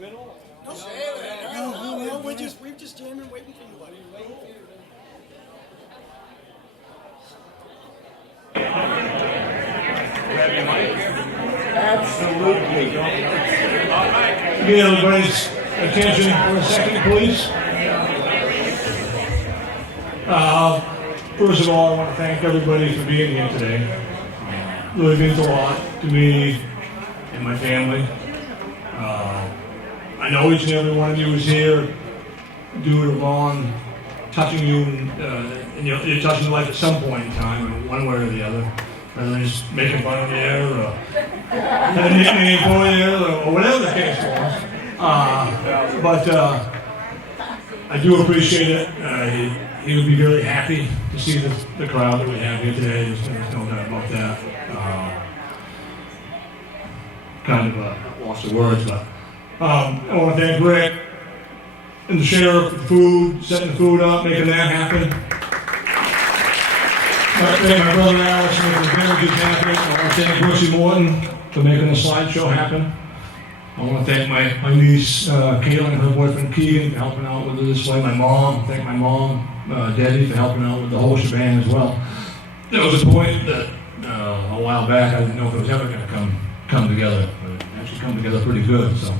Don't say that. No, we're just jamming, waiting for you, buddy. Absolutely. Get everybody's attention for a second, please. First of all, I want to thank everybody for being here today. Really means a lot to me and my family. I know each and every one of you is here due to Ron touching you, and you're touching life at some point in time, one way or the other. Whether he's making fun of you or had a nickname for you or whatever the case was. But I do appreciate it. He would be very happy to see the crowd that we have here today. There's no doubt about that. Kind of lost the words, but I want to thank Rick and the sheriff for the food, setting the food up, making that happen. I want to thank my brother Alex for making the beverages happen. I want to thank Brucey Morton for making the slideshow happen. I want to thank my niece Caitlin and her boyfriend Keegan for helping out with the display. My mom, thank my mom Debbie for helping out with the whole shebang as well. There was a point that a while back I didn't know if it was ever going to come together, but it actually come together pretty good. So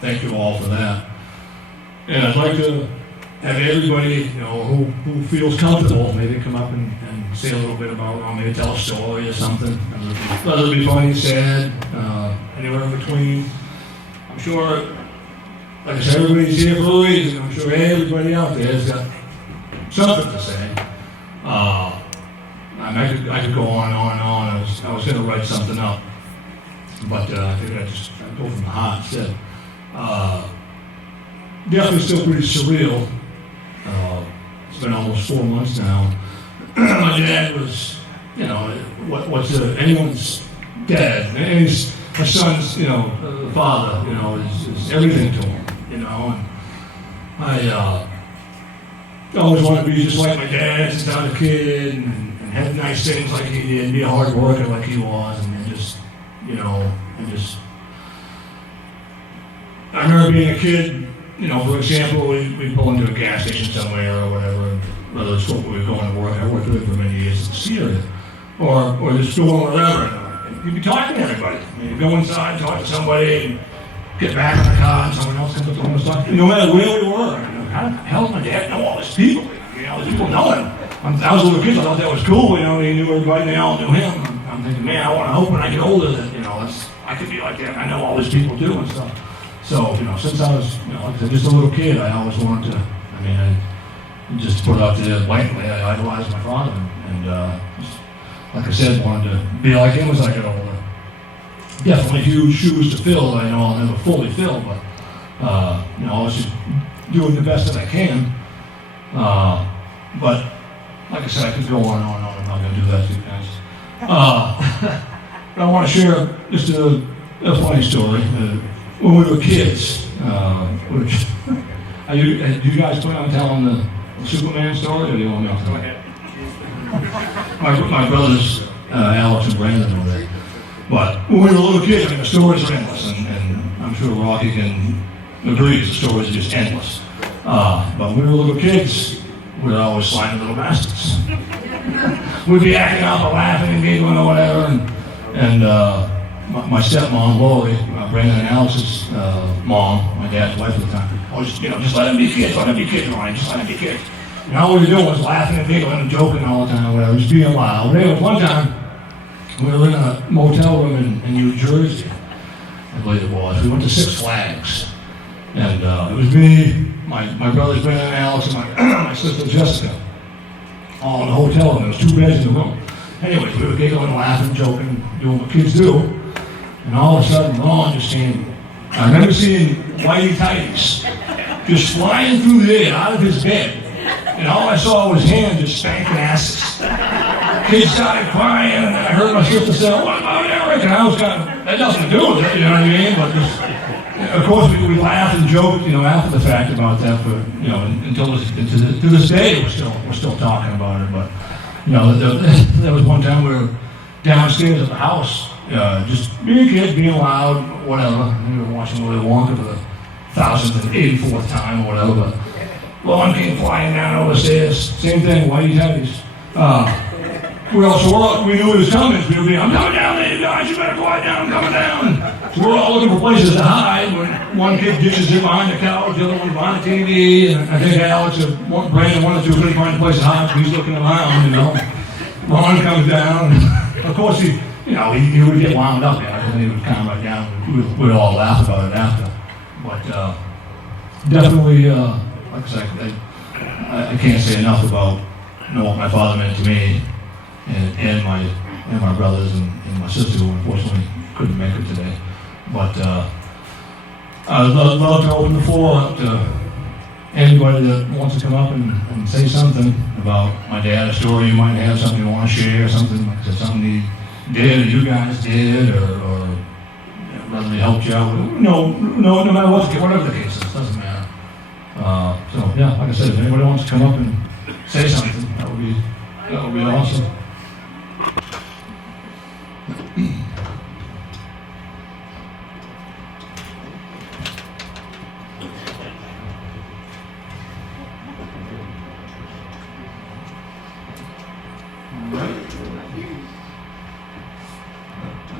thank you all for that. And I'd like to have everybody, who feels comfortable, maybe come up and say a little bit about, maybe tell a story or something. Whether it be funny, sad, anywhere in between. I'm sure, like I said, everybody's here for a reason. I'm sure everybody out there has got something to say. I could go on and on and on. I was going to write something up, but I think I go from the heart instead. Definitely still pretty surreal. It's been almost 4 months now. My dad was, what's anyone's dad? And my son's, father, is everything to him, And I always wanted to be just like my dad since I was a kid, and have nice things like he did, be a hard worker like he was, and just, I remember being a kid. For example, we pull into a gas station somewhere or whatever, whether it's what we were going to work. I worked with it for many years at the Sierra, or the school or whatever. And you'd be talking to everybody. You'd go inside, talk to somebody, and get back in the car, and someone else comes up to him and talk. No matter where we were, how the hell does my dad know all these people? The people know him. I was a little kid, I thought that was cool. He knew everybody, and they all knew him. I'm thinking, man, I want to hope when I get older that I could be like that. I know all these people do and stuff. So, since I was, just a little kid, I always wanted to, I just put it up there blankly. I idolized my father, and like I said, wanted to be like him as I got older. Definitely huge shoes to fill. I know I'll never fully fill, but, I was just doing the best that I can. But, like I said, I could go on and on and on. I'm not going to do that to you guys. But I want to share just a funny story. When we were kids, do you guys plan on telling the Superman story, or do you want me to? Go ahead. My brothers, Alex and Brandon, know that. But when we were little kids, the stories are endless, and I'm sure Rocky can agree the stories are just endless. But when we were little kids, we were always slimy little bastards. We'd be acting out or laughing and giggling or whatever, and my stepmom, Lori, Brandon and Alex's mom, my dad's wife at the time, always, just let them be kids, Ronnie, just let them be kids. And all we were doing was laughing and giggling and joking all the time, whatever, just being loud. But anyway, one time, we were in a motel room in New Jersey, I believe it was. We went to Six Flags. And it was me, my brothers Brandon and Alex, and my sister Jessica, all in the hotel room. There was 2 beds in the room. Anyways, we were giggling, laughing, joking, doing what kids do. And all of a sudden, Ron just came. I remember seeing whitey tighties just flying through the air out of his bed. And all I saw was hands just spanking asses. Kids started crying, and I heard my sister say, "What about Eric?" And I was kind of, that had nothing to do with it, you know what I mean? But just, of course, we laughed and joked, after the fact about that. For to this day, we're still talking about it. But there was one time we were downstairs at the house, just being kids, being loud, whatever. We were watching Willy Wonka for the 1084th time or whatever. But one came flying down over the stairs. Same thing, whitey heavies. We knew he was coming. We would be, I'm coming down there, you guys. You better quiet down. I'm coming down. So we're all looking for places to hide. When one kid ditches it behind the couch, the other one behind the TV, and I think Alex or Brandon, one or two, couldn't find a place to hide. So he's looking around, you know. Ron comes down. Of course, he would get wound up, and he would calm right down. We'd all laugh about it after. But definitely, like I said, I can't say enough about what my father meant to me, and my brothers and my sister, who unfortunately couldn't make it today. But I would love to open the floor up to anybody that wants to come up and say something about my dad, a story you might have, something you want to share, something like something he did or you guys did, or whether he helped you out. No matter whatever the case is, doesn't matter. So yeah, like I said, if anybody wants to come up and say something, that would be awesome.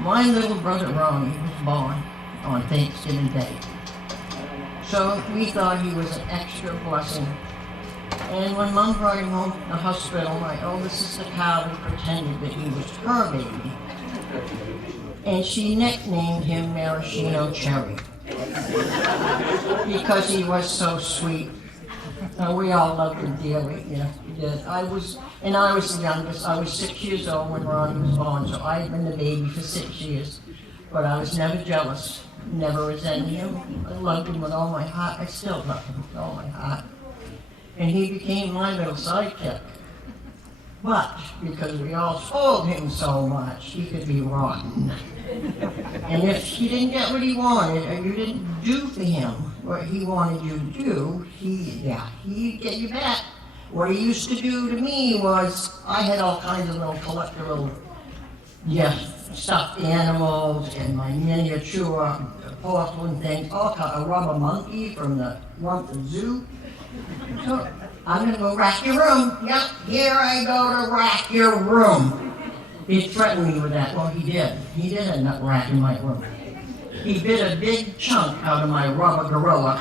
My little brother Ronnie was born on Thanksgiving Day. So we thought he was an extra blessing. And when Mom brought him home from the hospital, my oldest sister Callie pretended that he was her baby. And she nicknamed him Maraschino Cherry. Because he was so sweet. We all loved him dearly, you know. I was the youngest. I was 6 years old when Ronnie was born, so I had been the baby for 6 years. But I was never jealous, never resented him. I loved him with all my heart. I still love him with all my heart. And he became my little sidekick. But because we all spoiled him so much, he could be rotten. And if he didn't get what he wanted, or you didn't do for him what he wanted you to do, he'd get you back. What he used to do to me was, I had all kinds of little collectible, stuffed animals and my miniature porcelain things, all kind of rubber monkey from the zoo. So, I'm gonna go rack your room. Yep, here I go to rack your room. He threatened me with that. Well, he did. He did end up racking my room. He bit a big chunk out of my rubber gorilla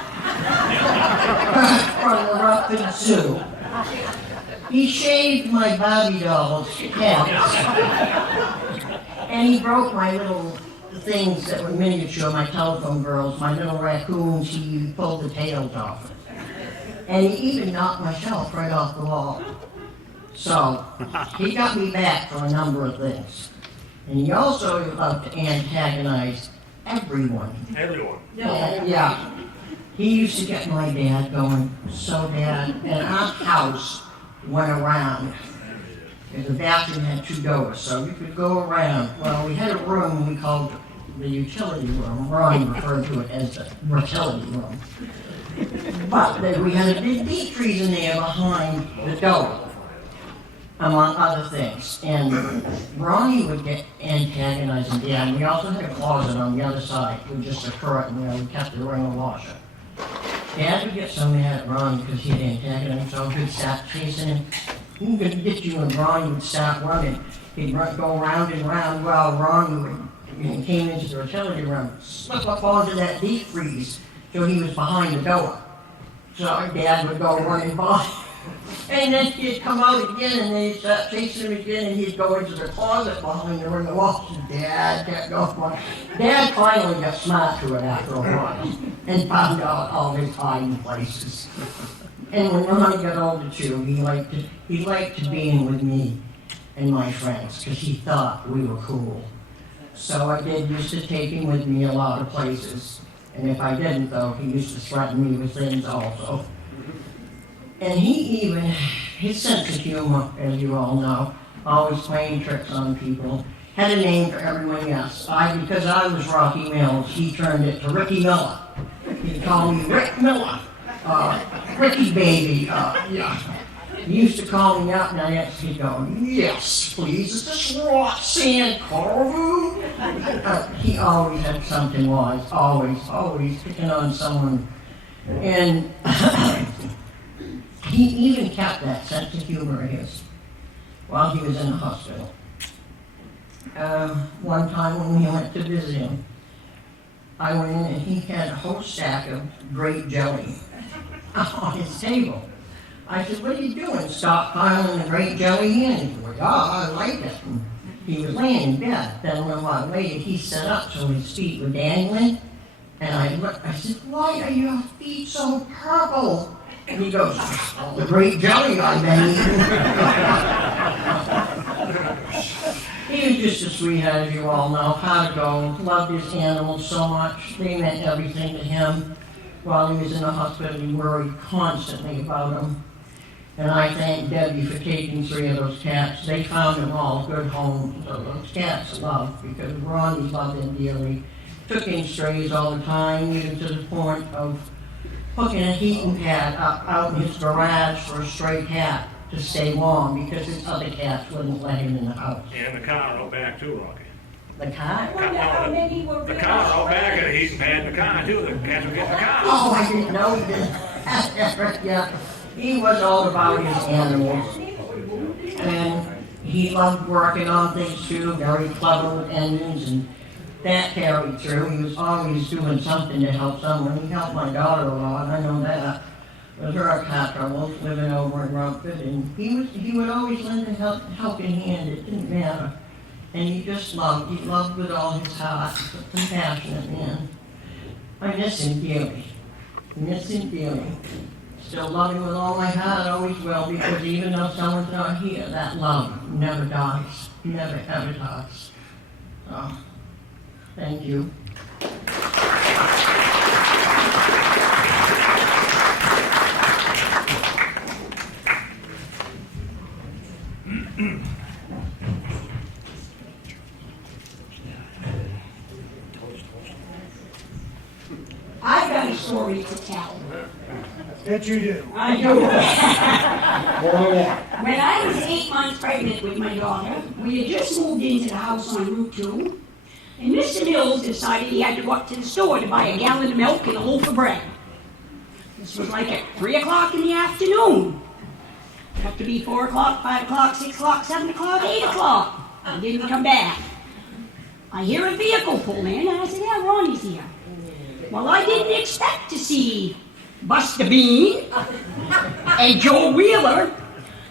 from the Rockford Zoo. He shaved my Barbie doll's heads. And he broke my little things that were miniature, my telephone girls, my little raccoons. He pulled the tails off. And he even knocked my shelf right off the wall. So, he got me back for a number of things. And he also loved to antagonize everyone. Everyone. Yeah. He used to get my dad going so bad. And our house went around. And the bathroom had 2 doors, so you could go around. Well, we had a room we called the utility room. Ronnie referred to it as the utility room. But we had a big deep freeze in there behind the door, among other things. And Ronnie would get antagonizing Dad. And we also had a closet on the other side with just a curtain where we kept the ring of washer. Dad would get so mad at Ronnie because he'd antagonize him, so he'd start chasing him. He would get you and Ronnie would start running. He'd go round and round while Ronnie would, when he came into the utility room, slip up onto that deep freeze. So he was behind the door. So our Dad would go running by. And then he'd come out again and then he'd start chasing him again and he'd go into the closet behind the ring of walls. Dad kept going. Dad finally got smart to it after a while and found out all his hiding places. And when Ronnie got older too, he liked being with me and my friends because he thought we were cool. So I did used to take him with me a lot of places. And if I didn't, though, he used to threaten me with things also. And his sense of humor, as you all know, always playing tricks on people, had a name for everyone else. Because I was Rocky Mills, he turned it to Ricky Miller. He'd call me Rick Miller, Ricky Baby, He used to call me up and I'd actually go, yes, please, is this Roxanne Carver? He always had something wise, always picking on someone. And he even kept that sense of humor of his while he was in the hospital. One time when we went to visit him, I went in and he had a whole stack of grape jelly on his table. I said, what are you doing? Stockpiling the grape jelly in? He said, I like it. And he was laying in bed. Then a little while later, he sat up so his feet were dangling. And I looked, I said, why are your feet so purple? And he goes, all the grape jelly I've been eating. He was just a sweetheart, as you all know, hard to go, loved his animals so much. They meant everything to him. While he was in the hospital, he worried constantly about them. And I thank Debbie for taking 3 of those cats. They found them all good homes. So those cats loved, because Ronnie loved them dearly. Took in strays all the time, even to the point of hooking a heating pad up out in his garage for a stray cat to stay warm, because his other cats wouldn't let him in the house. And the car out back too, Rocky. The car? The car out back and the heating pad in the car too. The cats would get in the car. Oh, I didn't know he did. Yeah. He was all about his animals. And he loved working on things too, very clever with engines, and that carried through. He was always doing something to help someone. He helped my daughter a lot, I know that. With her car troubles, living over in Rumford, and he would always lend a helping hand, it didn't matter. And he loved with all his heart, a compassionate man. I miss him dearly. Still love him with all my heart, always will, because even though someone's not here, that love never dies, never ever dies. So, thank you. I've got a story to tell. That you do. I do. When I was 8 months pregnant with my daughter, we had just moved into the house on Route 2, and Mr. Mills decided he had to go up to the store to buy a gallon of milk and a loaf of bread. This was like at 3 o'clock in the afternoon. It had to be 4 o'clock, 5 o'clock, 6 o'clock, 7 o'clock, 8 o'clock. He didn't come back. I hear a vehicle pull in, and I said, yeah, Ronnie's here. Well, I didn't expect to see Buster Bean and Joe Wheeler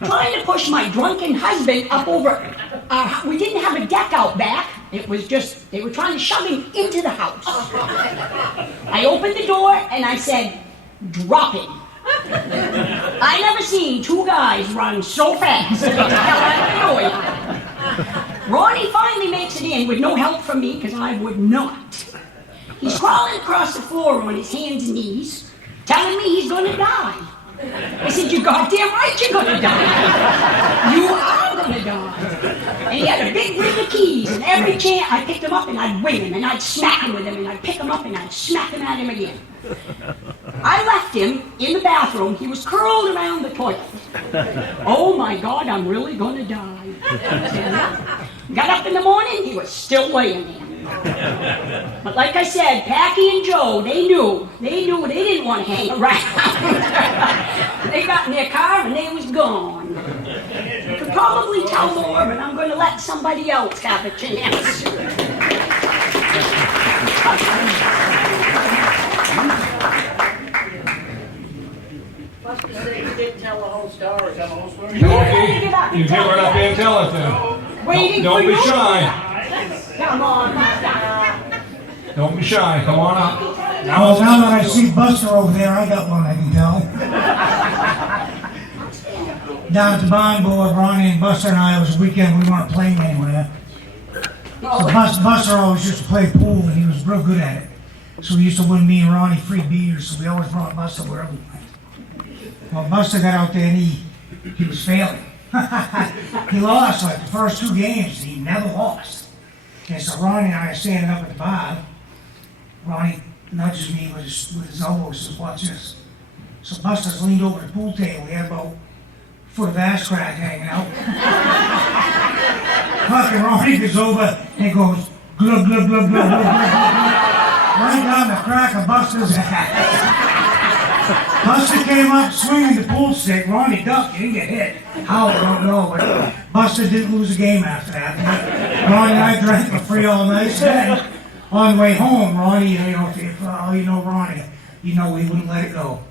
trying to push my drunken husband up over. We didn't have a deck out back. It was just, they were trying to shove him into the house. I opened the door and I said, drop him. I never seen 2 guys run so fast to get the hell out of the door. Ronnie finally makes it in with no help from me, because I would not. He's crawling across the floor on his hands and knees, telling me he's gonna die. I said, you goddamn right you're gonna die. You are gonna die. And he had a big ring of keys, and every chance I picked him up and I'd wing him, and I'd smack him with him, and I'd pick him up and I'd smack him at him again. I left him in the bathroom. He was curled around the toilet. Oh my God, I'm really gonna die. Got up in the morning, he was still laying there. But like I said, Packy and Joe, they knew they didn't want to hang around. They got in their car and they was gone. I could probably tell more, but I'm going to let somebody else have a chance. Buster said you didn't tell the whole story. You better get up You and get tell right up it. there and tell it then. Waiting Don't for be you. shy. Come on, Buster. Don't be shy. Come on up. Now that I see Buster over there, I got one I can tell. Down at the bond board, Ronnie and Buster and I, it was a weekend, we weren't playing anywhere. So Buster always used to play pool, and he was real good at it. So he used to win me and Ronnie free beers, so we always brought Buster wherever we went. Well, Buster got out there and he was failing. He lost like the first 2 games, he never lost. And so Ronnie and I are standing up at the bar. Ronnie nudges me with his elbows and says, watch this. So Buster's leaned over the pool table. We had about foot of ass crack hanging out. Fucking Ronnie goes over and goes, glug, glug, glug, glug, glug, glug, glug, right down the crack of Buster's ass. Buster came up swinging the pool stick. Ronnie ducked, he didn't get hit. How, I don't know, but Buster didn't lose a game after that. Ronnie and I drank for free all night. And on the way home, Ronnie, if you know Ronnie, he wouldn't let it go.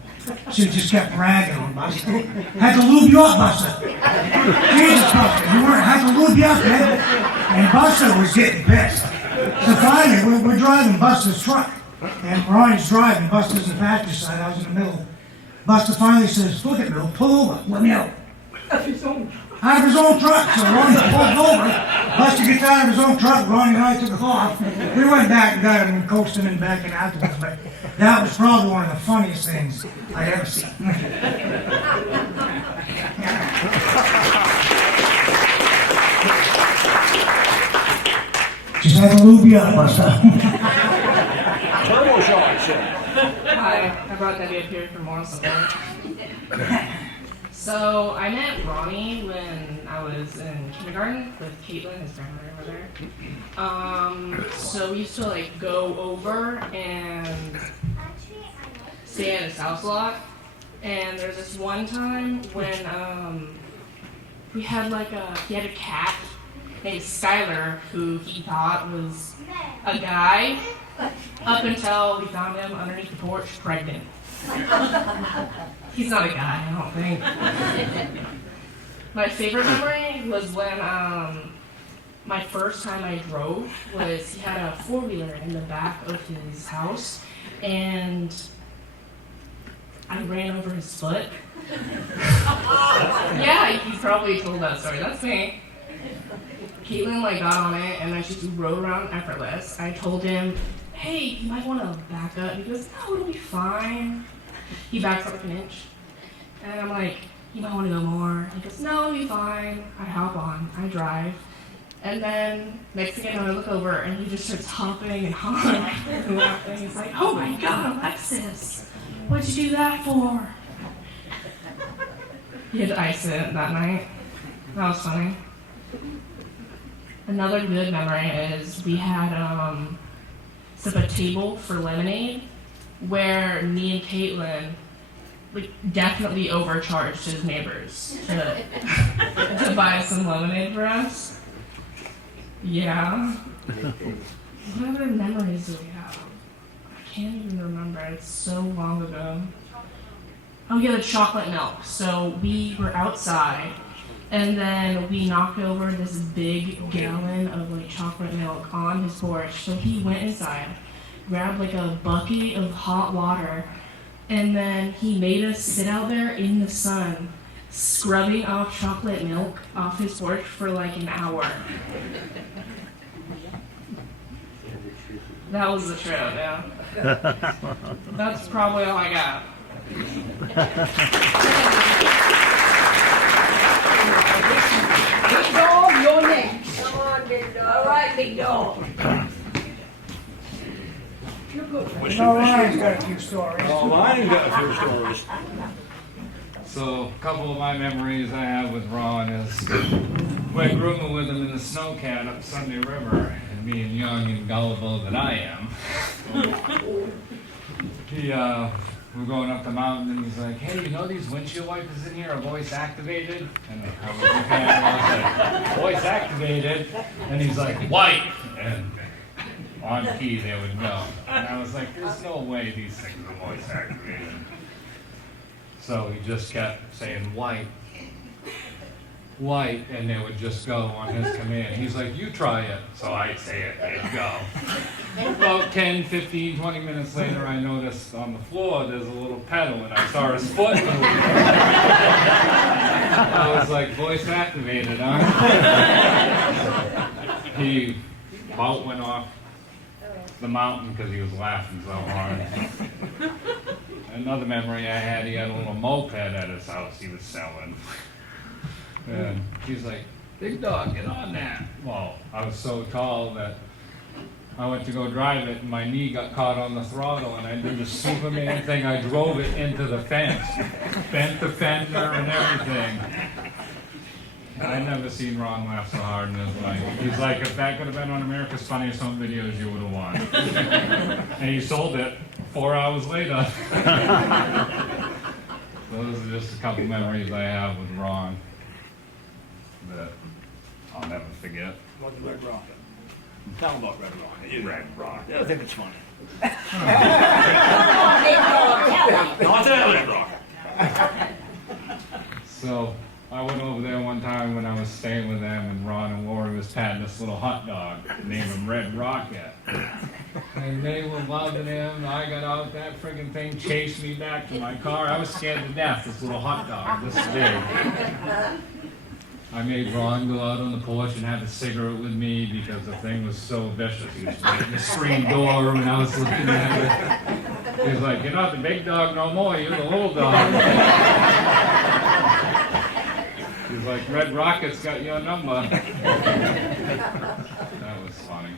She just kept bragging on Buster. Had to lube you up, Buster. Jesus, Buster, you weren't had to lube you up, man. And Buster was getting pissed. So finally, we're driving Buster's truck. And Ronnie's driving, Buster's in the passenger side, I was in the middle. Buster finally says, look at me, pull over, let me out. Out of his own truck, so Ronnie pulled over. Buster gets out of his own truck, Ronnie and I took off. We went back and got him and coasted him back in afterwards, but that was probably one of the funniest things I'd ever seen. Just had to lube you up, Buster. Turbo shots. Hi, I brought Debbie up here for moral support. So I met Ronnie when I was in kindergarten with Caitlin, his grandmother over there. So we used to like go over and stay at his house a lot. And there's this one time when we had he had a cat named Skylar who he thought was a guy. Up until we found him underneath the porch, pregnant. He's not a guy, I don't think. My favorite memory was when my first time I drove was he had a four-wheeler in the back of his house, and I ran over his foot. Yeah, he probably told that story. That's me. Caitlin got on it, and then she rode around effortless. I told him, hey, you might want to back up. He goes, no, it'll be fine. He backs up like an inch. And I'm like, you might want to go more. He goes, no, it'll be fine. I hop on, I drive. And then next thing I know, I look over and he just starts hopping and hollering and laughing. He's like, oh my God, Alexis, what'd you do that for? He had to ice it that night. That was funny. Another good memory is we had set up a table for lemonade where me and Caitlin definitely overcharged his neighbors to buy some lemonade for us. Yeah. What other memories do we have? I can't even remember. It's so long ago. Oh yeah, the chocolate milk. So we were outside and then we knocked over this big gallon of chocolate milk on his porch. So he went inside, grabbed a bucket of hot water, and then he made us sit out there in the sun, scrubbing off chocolate milk off his porch for an hour. That was the trip, yeah. That's probably all I got. Big dog, your next. Come on, big dog. All right, big dog. No, Ryan's got a few stories. Oh, mine got a few stories. So, a couple of my memories I have with Ron is when I grew up with him in the snowcat up Sunday River, and being young and gullible that I am, we're going up the mountain, and he's like, hey, you know these windshield wipers in here are voice activated? And I was looking at him, I was like, voice activated? And he's like, white! And on key they would go. And I was like, there's no way these things are voice activated. So he just kept saying white, white, and they would just go on his command. He's like, you try it. So I'd say it, they'd go. About 10, 15, 20 minutes later, I noticed on the floor there's a little pedal, and I saw his foot move. I was like, voice activated, huh? He about went off the mountain because he was laughing so hard. Another memory I had, he had a little moped at his house he was selling. And he's like, big dog, get on that. Well, I was so tall that I went to go drive it, and my knee got caught on the throttle, and I did the Superman thing. I drove it into the fence, bent the fender and everything. I'd never seen Ron laugh so hard in his life. He's like, if that could have been on America's Funniest Home Videos, you would have won. And he sold it 4 hours later. Those are just a couple memories I have with Ron that I'll never forget. What's Red Rocket? Tell them about Red Rocket. Red Rocket. I think it's funny. No, I'll tell you Red Rocket. So I went over there one time when I was staying with them, and Ron and Lori was patting this little hot dog, named him Red Rocket. And they were loving him. I got out, that friggin' thing chased me back to my car. I was scared to death, this little hot dog, this big. I made Ron go out on the porch and have a cigarette with me because the thing was so vicious. He was breaking the screen door when I was looking at it. He was like, you're not the big dog no more, you're the little dog. He's like, Red Rocket's got your number. That was funny.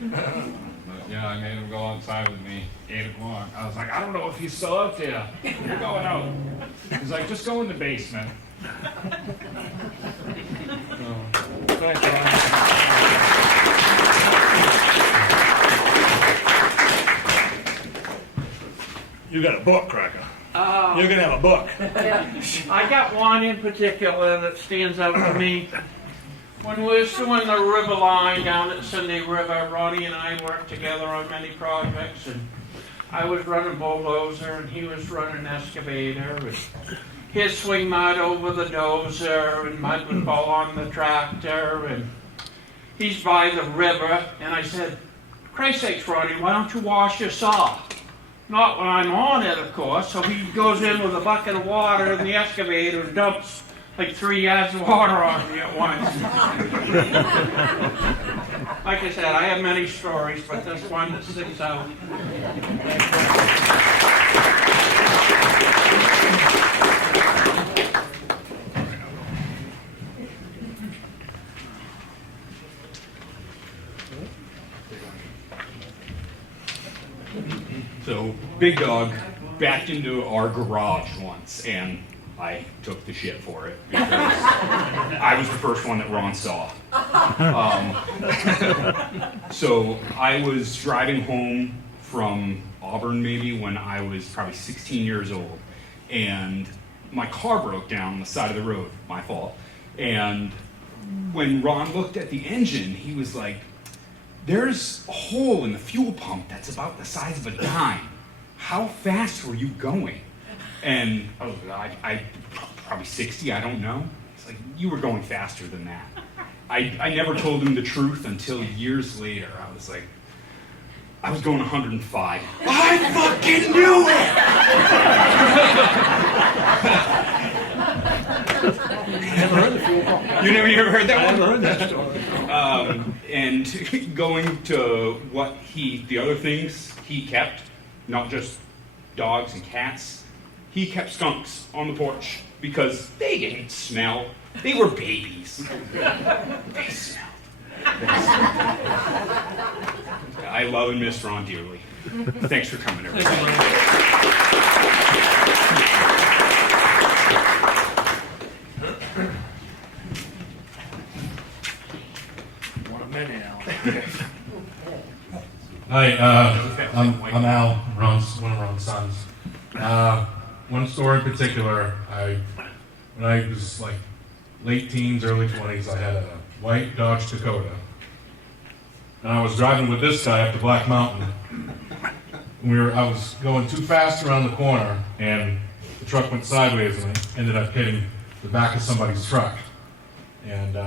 But yeah, I made him go outside with me, 8 o'clock. I was like, I don't know if he's still out there. We're going out. He's like, just go in the basement. Thanks, Ron. You got a book, Cracker. You're gonna have a book. I got one in particular that stands out to me. When we was doing the river line down at Cindy River, Ronnie and I worked together on many projects, and I was running bulldozer and he was running excavator, and he'd swing mud over the dozer and mud would fall on the tractor, and he's by the river, and I said, Christ's sakes, Ronnie, why don't you wash your saw? Not when I'm on it, of course. So he goes in with a bucket of water in the excavator and dumps like 3 yards of water on me at once. Like I said, I have many stories, but this one that sticks out. So, Big Dog backed into our garage once, and I took the shit for it because I was the first one that Ron saw. So, I was driving home from Auburn maybe when I was probably 16 years old, and my car broke down on the side of the road, my fault. And when Ron looked at the engine, he was like, there's a hole in the fuel pump that's about the size of a dime. How fast were you going? And I was like, I probably 60, I don't know. It's like, you were going faster than that. I never told him the truth until years later. I was like, I was going 105. I fucking knew it! You never heard that one? I never heard that story. And going to what the other things he kept, not just dogs and cats, he kept skunks on the porch because they didn't smell. They were babies. They smelled. I love and miss Ron dearly. Thanks for coming, everybody. Hi, I'm Al, one of Ron's sons. One story in particular, when I was like late teens, early 20s, I had a white Dodge Dakota. And I was driving with this guy up the Black Mountain. I was going too fast around the corner, and the truck went sideways and I ended up hitting the back of somebody's truck. And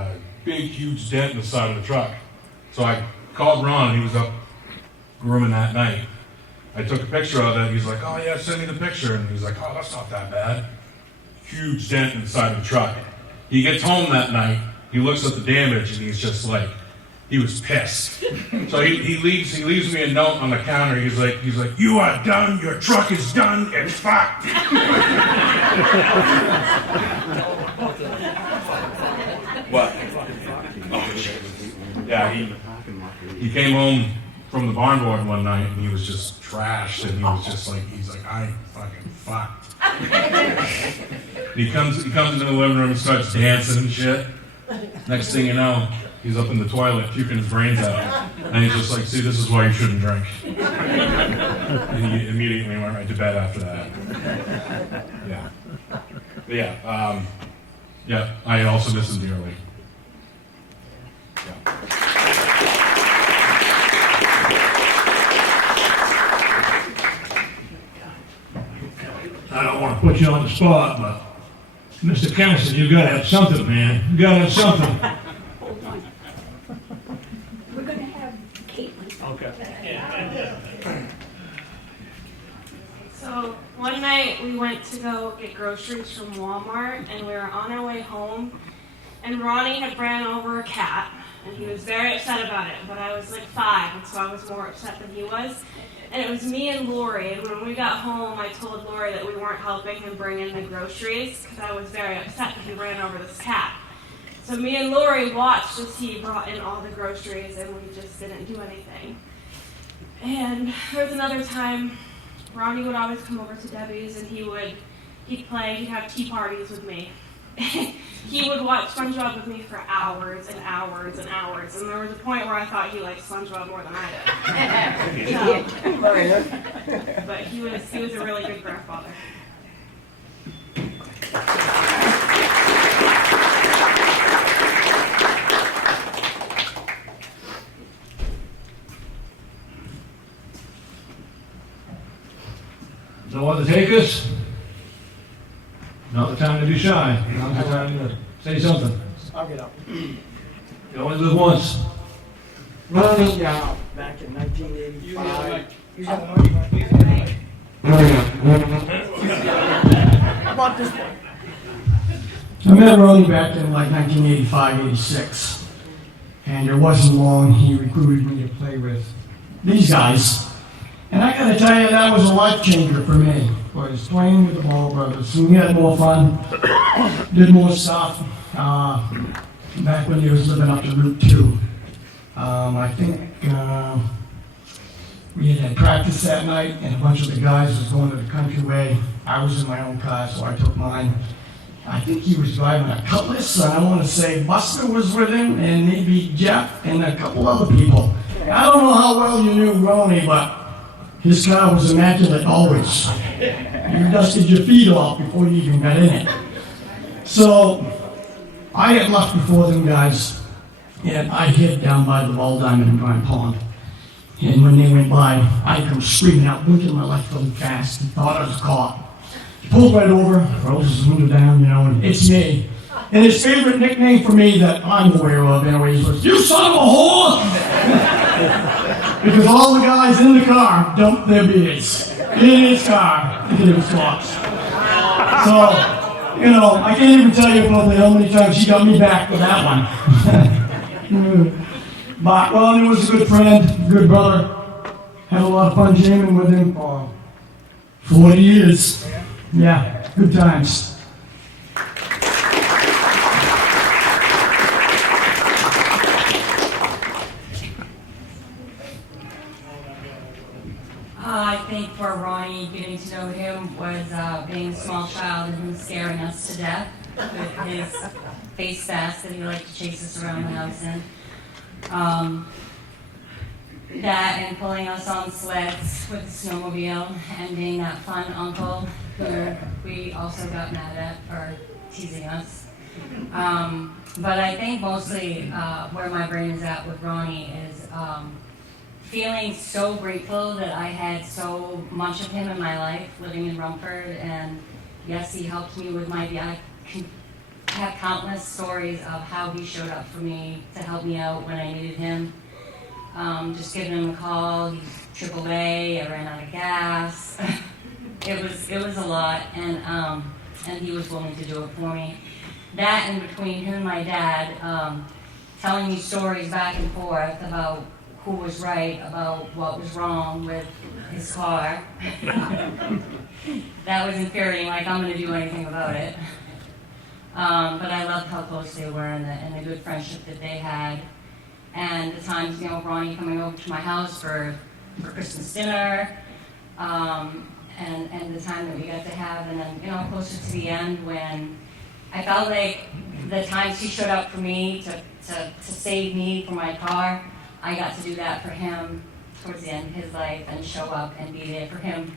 big, huge dent in the side of the truck. So I called Ron, and he was up grooming that night. I took a picture of it. He's like, oh yeah, send me the picture. And he's like, oh, that's not that bad. Huge dent in the side of the truck. He gets home that night, he looks at the damage, and he's just like, he was pissed. So he leaves me a note on the counter. He's like, you are done, your truck is done, it's fucked. What? Yeah, he came home from the barn board one night, and he was just trashed, and he was just like, he's like, I fucking fucked. he comes into the living room and starts dancing and shit. Next thing you know, he's up in the toilet puking his brains out. And he's just like, see, this is why you shouldn't drink. And he immediately went right to bed after that. Yeah. But yeah, I also miss him dearly. Yeah. I don't want to put you on the spot, but Mr. Kennison, you gotta have something, man. You gotta have something. Hold on. We're gonna have Caitlin. Okay. So one night we went to go get groceries from Walmart, and we were on our way home, and Ronnie had ran over a cat, and he was very upset about it, but I was like 5, and so I was more upset than he was. And it was me and Lori, and when we got home, I told Lori that we weren't helping him bring in the groceries, because I was very upset that he ran over this cat. So me and Lori watched as he brought in all the groceries, and we just didn't do anything. And there was another time, Ronnie would always come over to Debbie's, and he'd have tea parties with me. He would watch SpongeBob with me for hours and hours and hours, and there was a point where I thought he liked SpongeBob more than I did. But he was a really good grandfather. No other takers? Not the time to be shy. Not the time to say something. I'll get up. You only live once. Ronnie, back in 1985. He's got the mic. How about this one? I met Ronnie back in like 1985, 86. And it wasn't long he recruited me to play with these guys. And I gotta tell you, that was a life changer for me. Was playing with the Ball Brothers. And we had more fun, did more stuff. Back when he was living up to Route 2. I think we had practice that night, and a bunch of the guys was going to the countryway. I was in my own car, so I took mine. I think he was driving a Cutlass, and I want to say Buster was with him, and maybe Jeff, and a couple other people. I don't know how well you knew Ronnie, but his car was immaculate always. You dusted your feet off before you even got in it. So I had left before them guys, and I hid down by the Ball Diamond in Grand Pond. And when they went by, I come screaming out, blinking my left really fast, and thought I was caught. He pulled right over, rolls his window down, and it's me. And his favorite nickname for me that I'm aware of anyways was, "You son of a whore!" Because all the guys in the car dumped their beers in his car into his box. So, I can't even tell you probably how many times he got me back for that one. But, well, he was a good friend, good brother. Had a lot of fun jamming with him for 40 years. Yeah, good times. I think for Ronnie, getting to know him was being a small child and him scaring us to death with his face mask that he liked to chase us around the house in. That and pulling us on sleds with a snowmobile and being that fun uncle who we also got mad at for teasing us. But I think mostly where my brain is at with Ronnie is feeling so grateful that I had so much of him in my life living in Rumford, and yes, he helped me with my, I can have countless stories of how he showed up for me to help me out when I needed him. Just giving him a call, he's AAA, I ran out of gas. It was a lot, and he was willing to do it for me. That and between him and my dad, telling me stories back and forth about who was right, about what was wrong with his car. That was infuriating, like I'm gonna do anything about it. But I loved how close they were and the good friendship that they had. and the times, Ronnie coming over to my house for Christmas dinner, and the time that we got to have, and then, closer to the end when I felt like the times he showed up for me to save me for my car, I got to do that for him towards the end of his life and show up and be there for him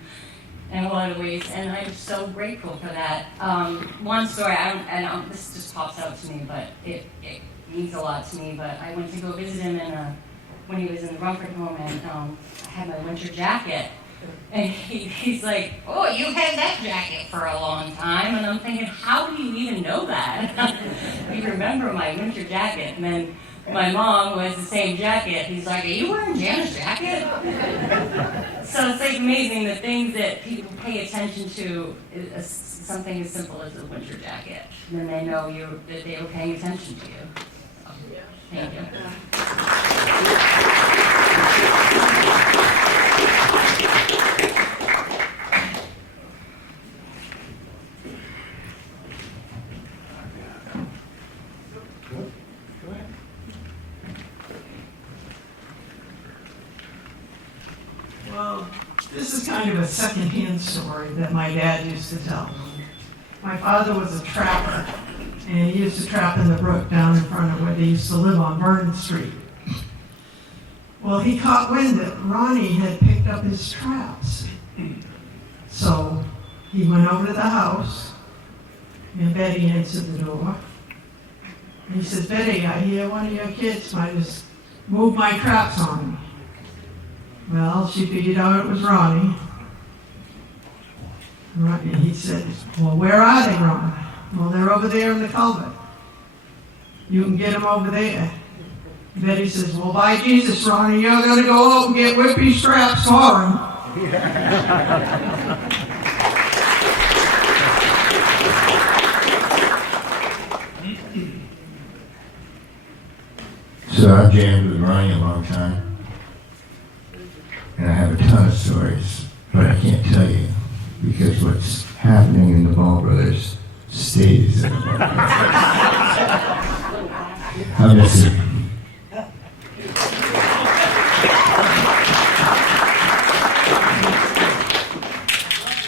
in a lot of ways, and I'm so grateful for that. One story, this just pops out to me, but it means a lot to me, but I went to go visit him when he was in the Rumford home, and I had my winter jacket. And he's like, oh, you had that jacket for a long time. And I'm thinking, how do you even know that? You remember my winter jacket. And then my mom wears the same jacket. He's like, are you wearing Jana's jacket? So it's like amazing the things that people pay attention to, something as simple as a winter jacket. And then they know that they were paying attention to you. So, thank you. Well, this is kind of a secondhand story that my dad used to tell. My father was a trapper, and he used to trap in the brook down in front of where they used to live on Vernon Street. Well, he caught wind that Ronnie had picked up his traps. So he went over to the house, and Betty answered the door. And he says, Betty, I hear one of your kids might have moved my traps on me. Well, she figured out it was Ronnie. And he said, well, where are they, Ron? Well, they're over there in the culvert. You can get them over there. Betty says, well, by Jesus, Ronnie, you're going to go out and get whippy straps for him. So I've jammed with Ronnie a long time. And I have a ton of stories, but I can't tell you because what's happening in the Ball Brothers stays in the Ball Brothers. I miss him.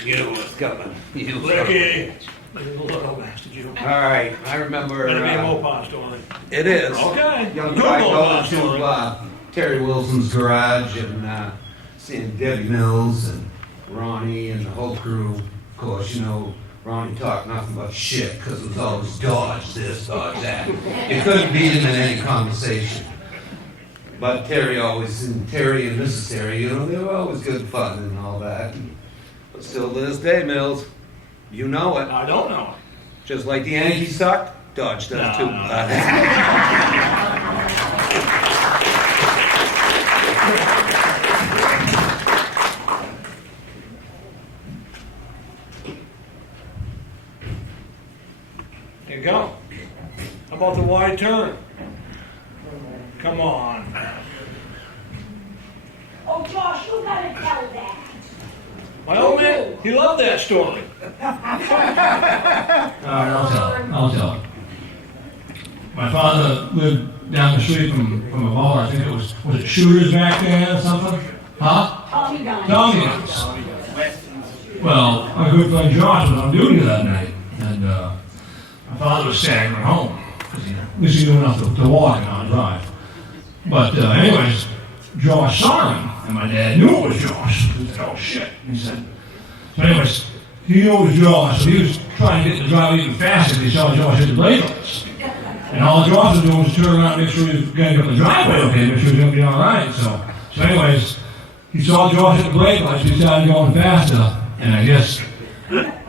You know what's coming. You Ricky, little bastard, you. All right, I remember. Better be a Mopar story. It is. Okay. Young Good guy Mopar going story. to Terry Wilson's garage and seeing Debbie Mills and Ronnie and the whole crew. Of course, Ronnie talked nothing but shit because it was always dodge this, dodge that. You couldn't beat him in any conversation. But Terry and Mrs. Terry, they were always good fun and all that. But still to this day, Mills, you know it. I don't know it. Just like the Yankees suck, Dodge does too. There you go. How about the wide turn? Come on. Oh, Josh, you gotta tell that. My old man, he loved that story. I'll tell it. My father lived down the street from a bar. I think it was it Shooters back then or something? Huh? Tommy Guns. Tommy Guns. Well, my good friend Josh was on duty that night, and my father was staggering home because at least he knew enough to walk and not drive. But anyways, Josh saw him, and my dad knew it was Josh. He said, "Oh shit!" He said. So anyways, he knew it was Josh, so he was trying to get the drive even faster. He saw Josh hit the brake lights, and all Josh was doing was turn around, and make sure he was getting up the driveway okay, make sure he was going to be all right. So anyways, he saw Josh hit the brake lights. He started going faster, and I guess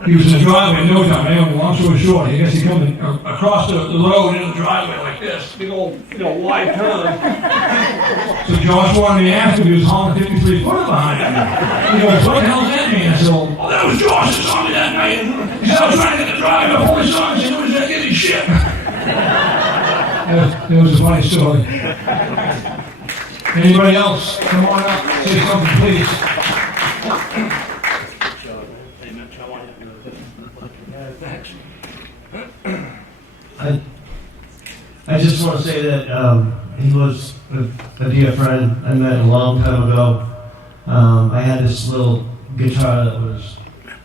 he was in the driveway in no time. Anyway, long story short, I guess he come across the road into the driveway like this, big old, wide turn. So Josh wanted me to ask him if he was hauling 53 foot behind him. He goes, what the hell does that mean? I said, well, that was Josh that saw me that night. He said, I was trying to get the driveway before he saw me. He said, where's that getting shit? That was a funny story. Anybody else? Come on up, say something, please. I just want to say that He was a dear friend I met a long time ago. I had this little guitar that was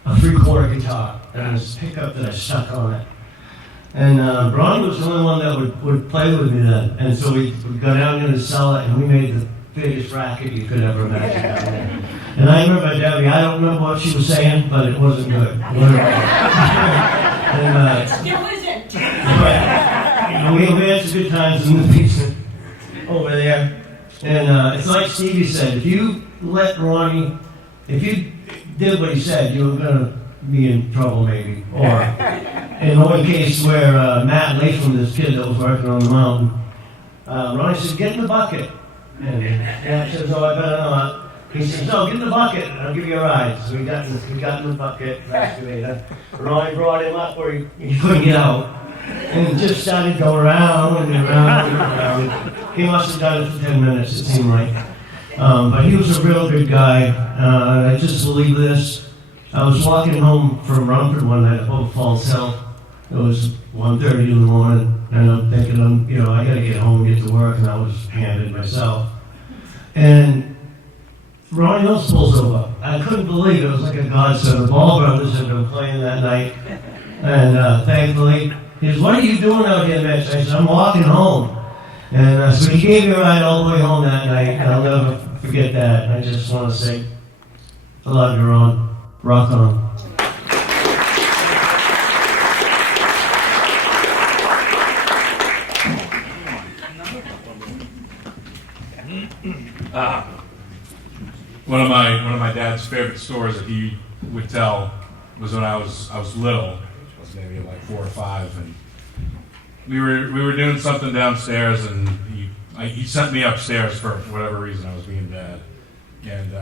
a 3/4 guitar, and this pickup that I stuck on it. And Ron was the only one that would play with me then. And so we go down there to sell it, and we made the biggest racket you could ever imagine down there. And I remember Debbie, I don't remember what she was saying, but it wasn't good. And, Still isn't. but, we had some good times in the basement over there. And it's like Stevie said, if you let Ronnie, if you did what he said, you were going to be in trouble maybe. Or in one case where Matt Latham, this kid that was working on the mountain, Ronnie said, get in the bucket. And Matt says, oh, I better not. He says, no, get in the bucket and I'll give you a ride. So we got in the bucket, the excavator. Ronnie brought him up where he couldn't get out. And it just started going around and around and around. He must have done it for 10 minutes, it seemed like. But he was a real good guy. I just believe this. I was walking home from Rumford one night up over Falls Hill. It was 1:30 in the morning, and I'm thinking, I gotta get home and get to work, and I was handed myself. And Ronnie Mills pulls over. I couldn't believe it. It was like a godsend. The Ball Brothers had been playing that night, and thankfully, he says, what are you doing out here, Mitch? I said, I'm walking home. And so he gave me a ride all the way home that night, and I'll never forget that. I just want to say, I love you, Ron. Rock on. One of my dad's favorite stories that he would tell was when I was little. I was maybe like 4 or 5, and we were doing something downstairs, and he sent me upstairs for whatever reason. I was being bad, and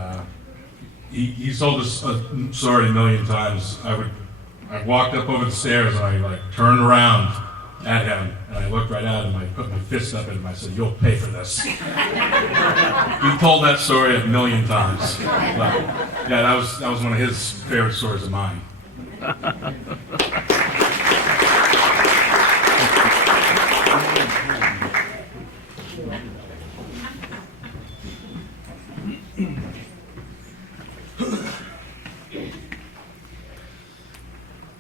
he told us a story a million times. I walked up over the stairs and I turned around at him and I looked right at him. I put my fist up at him. I said, "You'll pay for this." He told that story a million times. But yeah, that was one of his favorite stories of mine.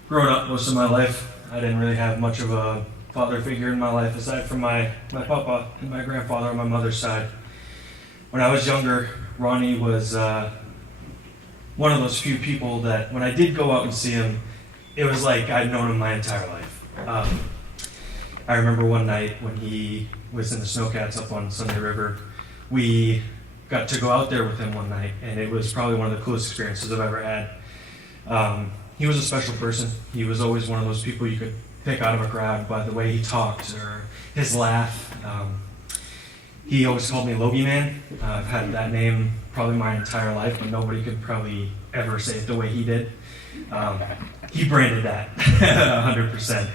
Growing up most of my life, I didn't really have much of a father figure in my life aside from my papa and my grandfather on my mother's side. When I was younger, Ronnie was one of those few people that when I did go out and see him, it was like I'd known him my entire life. I remember one night when he was in the Snowcats up on Sunday River, we got to go out there with him one night, and it was probably one of the coolest experiences I've ever had. He was a special person. He was always one of those people you could pick out of a crowd by the way he talked or his laugh. He always called me Logie Man. I've had that name probably my entire life, but nobody could probably ever say it the way he did. He branded that 100%.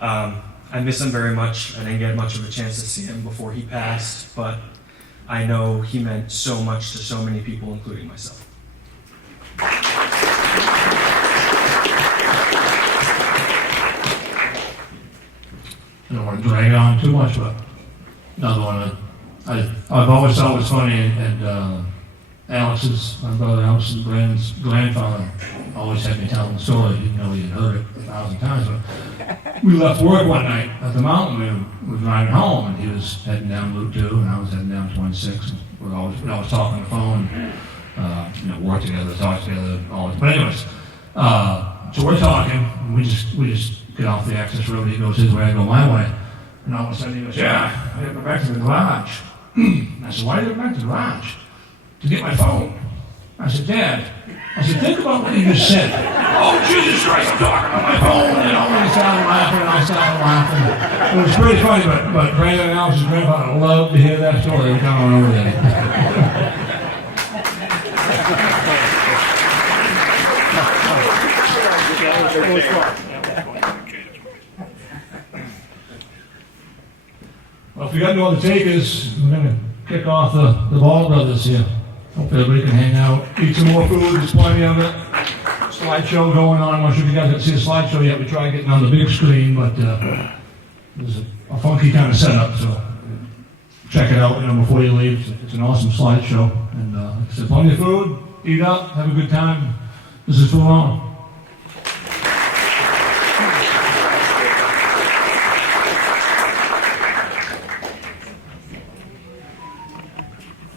I miss him very much. I didn't get much of a chance to see him before he passed, but I know he meant so much to so many people, including myself. I don't want to drag on too much, but another one I've always thought was funny, and my brother Alex's grandfather always had me telling the story, even though he had heard it 1,000 times. But we left work one night at the mountain, we were driving home, and he was heading down Route 2, and I was heading down 26, and we'd always talk on the phone, work together, talk together, always. But anyways, so we're talking, and we just get off the access road. He goes his way, I go my way. And all of a sudden he goes, yeah, I gotta go back to the garage. I said, why do you go back to the garage? To get my phone. I said, Dad, think about what you just said. Oh, Jesus Christ, I'm talking on my phone. And he started laughing, and I started laughing. It was pretty funny, but Brandon and Alex's grandfather loved to hear that story. Come on over there. Well, if you got no other takers, we're going to kick off the Ball Brothers here. Hope everybody can hang out, eat some more food. There's plenty of it. Slideshow going on. I'm not sure if you guys can see a slideshow yet. We tried getting on the big screen, but there's a funky kind of setup, so check it out, before you leave. It's an awesome slideshow. And like I said, plenty of food, eat up, have a good time. This is Phil Ron.